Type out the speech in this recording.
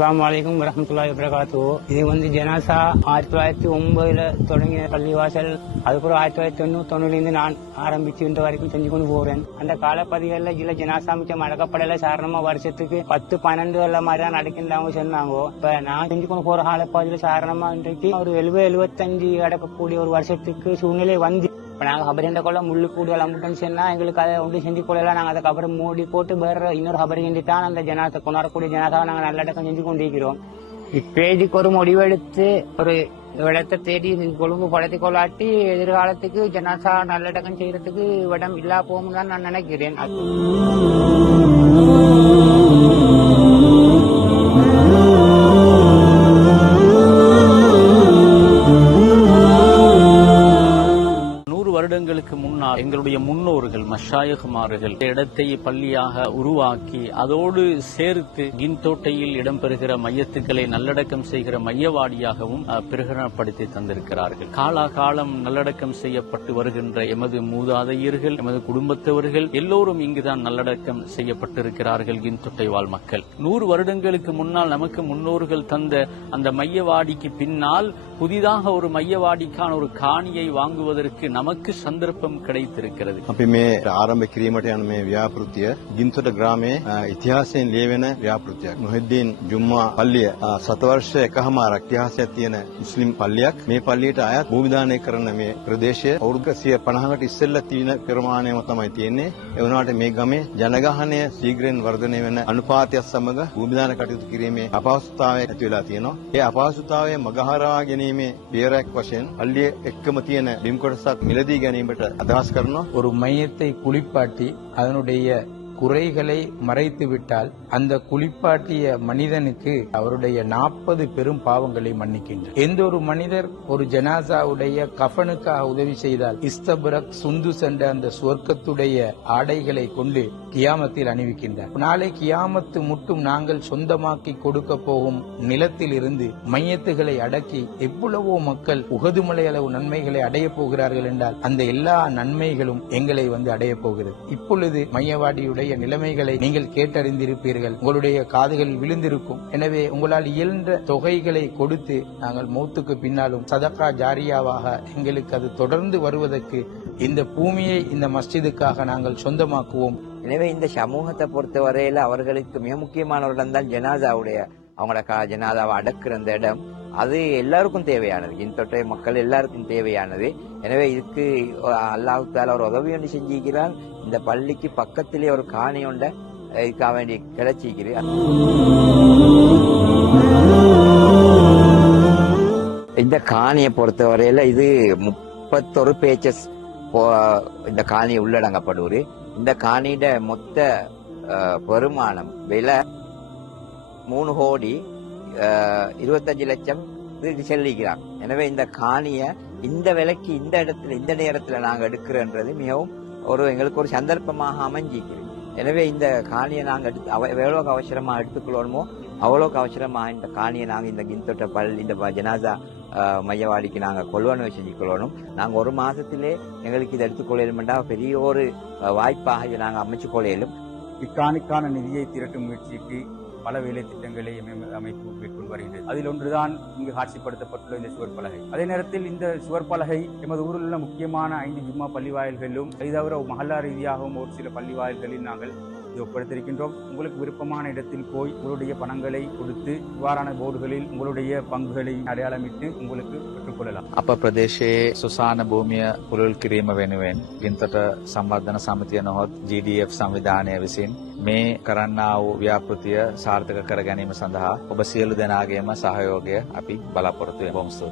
அஸ்ஸலாமு அலைக்கும் வரஹ்மத்துல்லாஹி வபரகாத்துஹு. இது வந்து ஜனாசா 1909 தொடங்கிய பள்ளிவாசல். அதுக்கப்புறம் 1990 நான் ஆரம்பிச்சு இந்த வரைக்கும் செஞ்சு கொண்டு போறேன். அந்த காலப்பதிகளில் இல்ல ஜனாசா மிச்சம் அடக்கப்படல சாரணமா வருஷத்துக்கு 10-12 மாதிரி தான் நடக்கின்றாங்க சொன்னாங்க. இப்ப நான் செஞ்சு கொண்டு போற காலப்பதில சாரணமா இன்றைக்கு ஒரு 70-75 அடக்கக்கூடிய ஒரு வருஷத்துக்கு சூழ்நிலை வந்து இப்போ நாங்கள் ஹபரிண்ட கொள்ள முள்ளு கூடி அம்புட்டோன்னு சொன்னால் எங்களுக்கு அதை ஒன்று செஞ்சு கொள்ளலாம். நாங்கள் அதுக்கு அப்புறம் மூடி போட்டு வேற இன்னொரு ஹபரி செஞ்சு தான் அந்த ஜனாத்தை கொண்டாடக்கூடிய ஜனாதாவை நாங்கள் நல்லடக்கம் செஞ்சு கொண்டிருக்கிறோம். இப்பேஜுக்கு ஒரு முடிவெடுத்து ஒரு இடத்தை தேடி கொழும்பு படுத்தி கொள்ளாட்டி எதிர்காலத்துக்கு ஜனாசா நல்லடக்கம் செய்யறதுக்கு இடம் இல்லா போகும் தான் நான் நினைக்கிறேன். வருடங்களுக்கு முன்னால் எங்களுடைய முன்னோர்கள் மஷாயகுமார்கள் இடத்தை பள்ளியாக உருவாக்கி அதோடு சேர்த்து கின்தோட்டையில் இடம்பெறுகிற மையத்துக்களை நல்லடக்கம் செய்கிற மையவாடியாகவும் பிரகடனப்படுத்தி தந்திருக்கிறார்கள். காலாகாலம் நல்லடக்கம் செய்யப்பட்டு வருகின்ற எமது மூதாதையர்கள் எமது குடும்பத்தவர்கள் எல்லோரும் இங்குதான் நல்லடக்கம் செய்யப்பட்டிருக்கிறார்கள். கின்தோட்டை வாழ் மக்கள் 100 வருடங்களுக்கு முன்னால் நமக்கு முன்னோர்கள் தந்த அந்த மையவாடிக்கு பின்னால் புதிதாக ஒரு மையவாடிக்கான ஒரு காணியை வாங்குவதற்கு நமக்கு සන්දර්භම් கிடைத்திருக்கிறது. අපි මේ ආරම්භ කිරීමට යන මේ ව්‍යාපෘතිය ගින්තොට ග්‍රාමයේ ඉතිහාසයෙන් ලියවෙන ව්‍යාපෘතියක්. මුහිද්දීන් ජුම්මා පල්ලිය සතවර්ෂ එකහමාරක් ඉතිහාසයක් තියෙන මුස්ලිම් පල්ලියක්. මේ පල්ලියට අයත් භූමිදානය කරන මේ ප්‍රදේශය අවුරුදු 150කට ඉස්සෙල්ලා තියෙන පෙරමාණයම තමයි තියෙන්නේ. ඒ වුණාට මේ ගමේ ජනගහනය ශීඝ්‍රයෙන් වර්ධනය වෙන අනුපාතයත් සමග භූමිදාන කටයුතු කිරීමේ අපහසුතාවයක් ඇති වෙලා තියෙනවා. ඒ අපහසුතාවය මගහරවා ගැනීමේ පියවරක් වශයෙන් පල්ලිය එක්කම තියෙන බිම් කොටසක් මිලදී ஒரு மையத்தை குளிப்பாட்டி அதனுடைய குறைகளை மறைத்து விட்டால் அந்த குளிப்பாட்டிய மனிதனுக்கு அவருடைய 40 பெரும் பாவங்களை மன்னிக்கின்றார். எந்த ஒரு மனிதர் ஒரு ஜனாசாவுடைய கஃனுக்காக உதவி செய்தால் இஸ்தபரக் சுந்து சென்ற அந்த சுவர்க்கத்துடைய ஆடைகளை கொண்டு கியாமத்தில் அணிவிக்கின்றார். நாளை கியாமத்து முட்டும் நாங்கள் சொந்தமாக்கி கொடுக்க போகும் நிலத்தில் இருந்து மையத்துகளை அடக்கி எவ்வளவோ மக்கள் உகதுமலை அளவு நன்மைகளை அடைய போகிறார்கள் என்றால் அந்த எல்லா நன்மைகளும் எங்களை வந்து அடைய போகிறது. இப்பொழுது மையவாடியுடைய நிலைமைகளை நீங்கள் கேட்டறிந்திருப்பீர்கள், உங்களுடைய காதுகளில் விழுந்திருக்கும். எனவே உங்களால் இயன்ற தொகைகளை கொடுத்து நாங்கள் மௌத்துக்கு பின்னாலும் சதகா ஜாரியாவாக எங்களுக்கு அது தொடர்ந்து வருவதற்கு இந்த பூமியை இந்த மஸ்ஜிதுக்காக நாங்கள் சொந்தமாக்குவோம். எனவே இந்த சமூகத்தை பொறுத்தவரையில அவர்களுக்கு மிக முக்கியமான ஒரு இடம் தான் ஜனாதாவுடைய அவங்களோட ஜனாதாவை அடக்குற அந்த இடம். அது எல்லாருக்கும் தேவையானது, கின்தொட்டை மக்கள் எல்லாருக்கும் தேவையானது. எனவே இதுக்கு அல்லாஹ் தஆலா ஒரு உதவி ஒன்று செஞ்சிருக்கிறார். இந்த பள்ளிக்கு பக்கத்திலே ஒரு காணி ஒன்றை இதுக்காக வேண்டி கிடைச்சிருக்கிறார். இந்த காணியை பொறுத்தவரையில இது 31 பேச்சஸ் இந்த காணி உள்ளடங்கப்படுவது. இந்த காணியோட மொத்த பெருமானம் விலை 3 கோடி 25 லட்சம் செல்லிக்கிறாங்க. எனவே இந்த காணிய இந்த விலைக்கு இந்த இடத்துல இந்த நேரத்துல நாங்க எடுக்கிறன்றது மிகவும் எங்களுக்கு ஒரு சந்தர்ப்பமாக அமைஞ்சிக்கிறது. எனவே இந்த காணியை நாங்க எவ்வளவுக்கு அவசரமா எடுத்துக்கொள்ளணுமோ அவ்வளவுக்கு அவசரமா இந்த காணியை நாங்க இந்த கின்தொட்ட பள்ளி இந்த ஜனாசா மையவாடிக்கு நாங்க கொள்வனவு செஞ்சுக்கொள்ளணும். நாங்க 1 மாசத்திலே எங்களுக்கு இதை எடுத்துக்கொள்ளலும்டா பெரிய ஒரு வாய்ப்பாக இதை நாங்க அமைச்சு கொள்ளையிலும். இக்காணிக்கான நிதியை திரட்டும் முயற்சிக்கு பல வேலை திட்டங்களை அமைப்பு மேற்கொண்டு வருகிறது. அதில் ஒன்றுதான் இங்கு காட்சிப்படுத்தப்பட்டுள்ள இந்த சுவர் பலகை. அதே நேரத்தில் இந்த சுவர் பலகை எமது ஊரில் உள்ள முக்கியமான 5 ஜும்மா பள்ளி வாயில்களிலும் அதை தவிர மஹல்லா ரீதியாகவும் ஒரு சில பள்ளி வாயில்களில் நாங்கள் இது ஒப்படைத்திருக்கின்றோம். உங்களுக்கு விருப்பமான இடத்தில் போய் உங்களுடைய பணங்களை கொடுத்து இவ்வாறான போர்டுகளில் உங்களுடைய பங்குகளை அடையாளமிட்டு உங்களுக்கு பெற்றுக்கொள்ளலாம். අප ප්‍රදේශයේ සුසාන භූමිය පුරුල් කිරීම වෙනුවෙන් ගින්තොට සංවර්ධන සමිතිය නොහොත් GDF සංවිධානය විසින් මේ කරන්නා වූ ව්‍යාපෘතිය සාර්ථක කර ගැනීම සඳහා ඔබ සියලු දෙනාගේම සහයෝගය අපි බලාපොරොත්තු වෙමු.